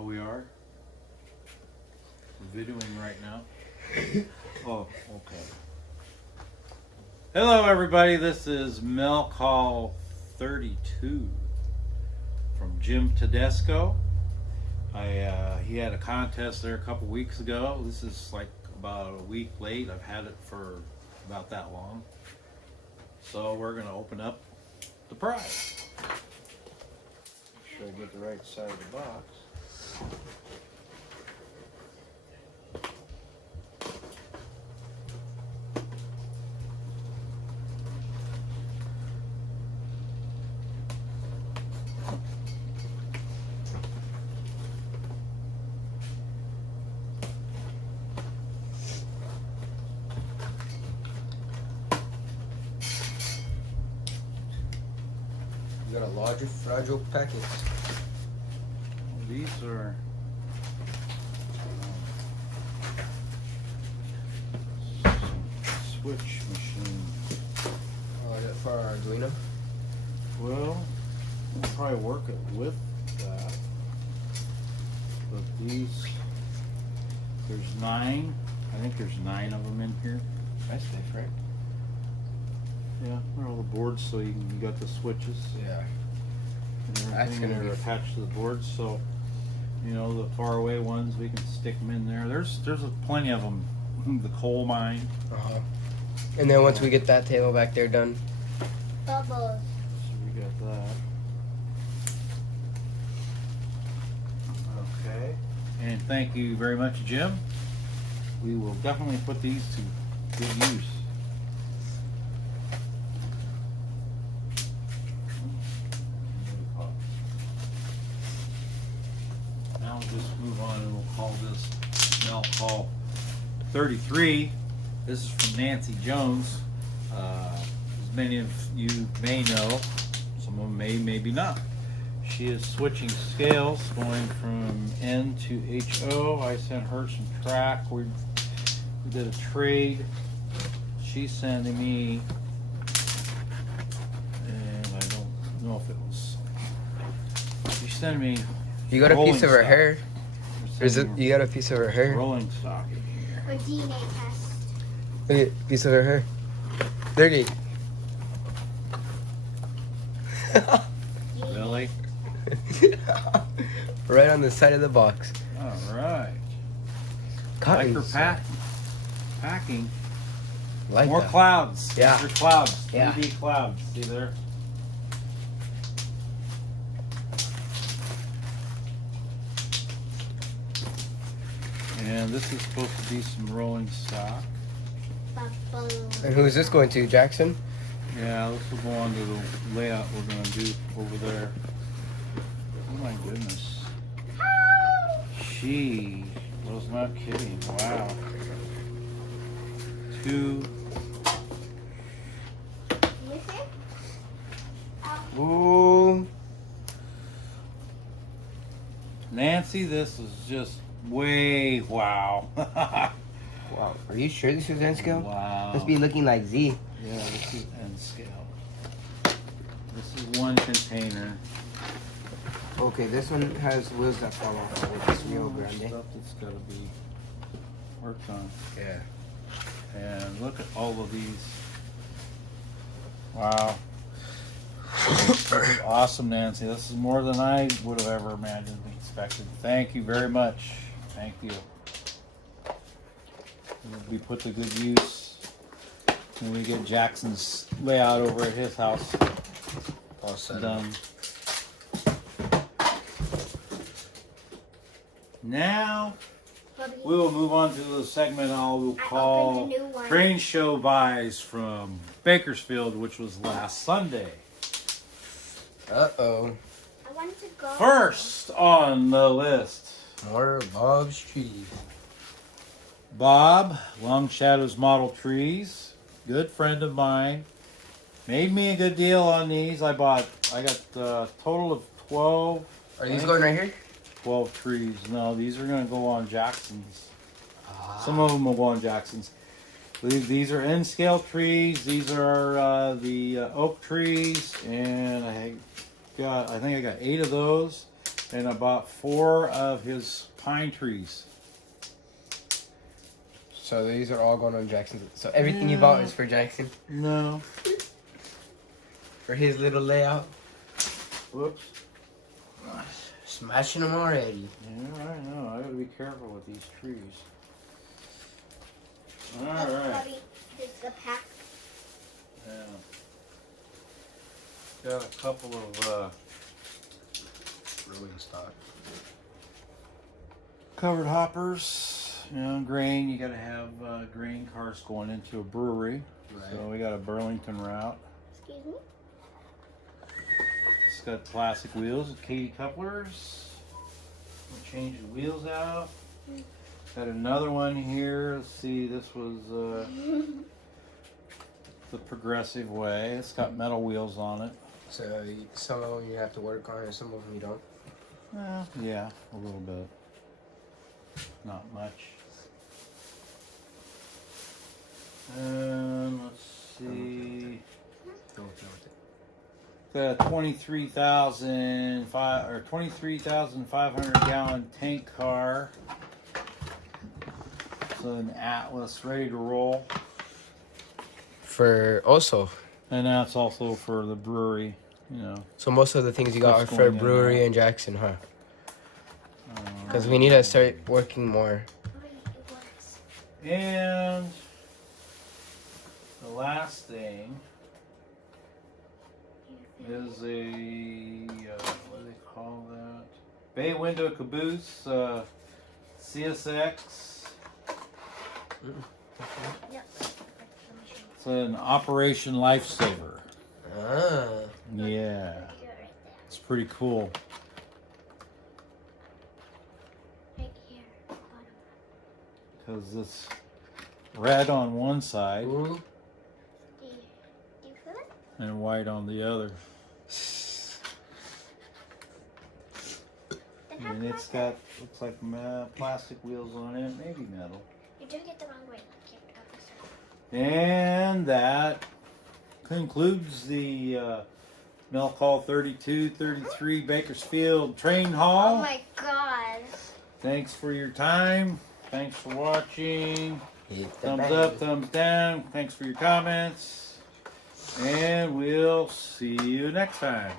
Oh, we are? We're videoing right now? Oh, okay. Hello, everybody. This is Milk Hall 32 from Jim Tedesco. He had a contest there a couple weeks ago. This is like about a week late. I've had it for about that long. So we're going to open up the prize. Make sure I get the right side of the box. You got a larger fragile packet. These are switch machine. Oh, is that for our Arduino? Well, we'll probably work it with that. But these, there's 9. I think there's 9 of them in here. That's different. Yeah, they're all the boards, so you got the switches Yeah. and That's everything that gonna are be attached to the boards. So, you know, the far away ones, we can stick them in there. There's plenty of them. The coal mine. Uh-huh. And then once we get that table back there done. Bubbles. So we got that. Okay. And thank you very much, Jim. We will definitely put these to good use. Now we'll just move on and we'll call this Milk Hall 33. This is from Nancy Jones. As many of you may know, some of them may, maybe not. She is switching scales, going from N to HO. I sent her some track. We did a trade. She's sending me, and I don't know if it was. She sent me. You got a piece of her stock. hair? Or is it? You got a piece of her hair? Rolling stock in here. For DNA test. Look at piece of her hair. Dirty. Really? Right on the side of the box. All right. Cotton. Like for packing. Like More that. clouds. Yeah. These are clouds. Yeah. 3D clouds. See there? And this is supposed to be some rolling stock. Bubbles. And who is this going to? Jackson? Yeah, this will go on to the layout we're going to do over there. Oh my goodness. She was not kidding. Wow. 2. Listen. Ooh. Nancy, this is just way wow. Wow. Are you sure this is N scale? Wow. Must be looking like Z. Yeah, this is N scale. This is one container. Okay, this one has wheels that fall off. It's Rio Grande. Stuff that's got to be worked on. Yeah. And look at all of these. Wow. This is awesome, Nancy. This is more than I would have ever imagined and expected. Thank you very much. Thank you. It will be put to good use when we get Jackson's layout over at his house All set. done. Now Bubby. we will move on to the segment I will I call opened a new one. Train Show Buys from Bakersfield, which was last Sunday. Uh-oh. I wanted to go. First on the list, More Bob's trees. Bob, Long Shadows Model Trees, good friend of mine, made me a good deal on these. I got a total of 12. Are these going right here? 12 trees. No, these are going to go on Jackson's. Some of them will go on Jackson's. These are N-scale trees. These are the oak trees, and I think I got 8 of those. And I bought 4 of his pine trees. So these are all going on Jackson. So everything you bought is for Jackson? No. For his little layout? Whoops. Smashing them already. Yeah, I know. I gotta be careful with these trees. All Oh, right. Bobby, here's the pack. Yeah. Got a couple of Brewing stock. covered hoppers. You know, grain. You gotta have grain cars going into a brewery. Right. So we got a Burlington route. Excuse me? It's got plastic wheels with Katy couplers. We'll change the wheels out. Got another one here. Let's see, this was the progressive way. It's got metal wheels on it. So some of them you have to work on and some of them you don't? Yeah, a little bit. Not much. Let's see. Go with it. The 23,500 gallon tank car. It's an Atlas ready to roll. For also. And that's also for the brewery, you know. So most of the things you got are Stuff's for going in brewery there. and Jackson, huh? Because we need to start working more. It works. And the last thing is a, what do they call that? Bay window caboose, CSX. Yep. It's an Operation Lifesaver. Ah. Yeah, it's pretty cool. Right here. Bottom. Because it's red on one side Ooh. Do you feel it? and white on the other. Then how And come it's got, looks like plastic wheels on it, maybe metal. You're doing it the wrong way. Here, go this way. And that concludes the Milk Hall 3233 Bakersfield train Oh haul. my god. Thanks for your time. Thanks for watching. Hit the Thumbs bang. up, thumbs down. Thanks for your comments. And we'll see you next time.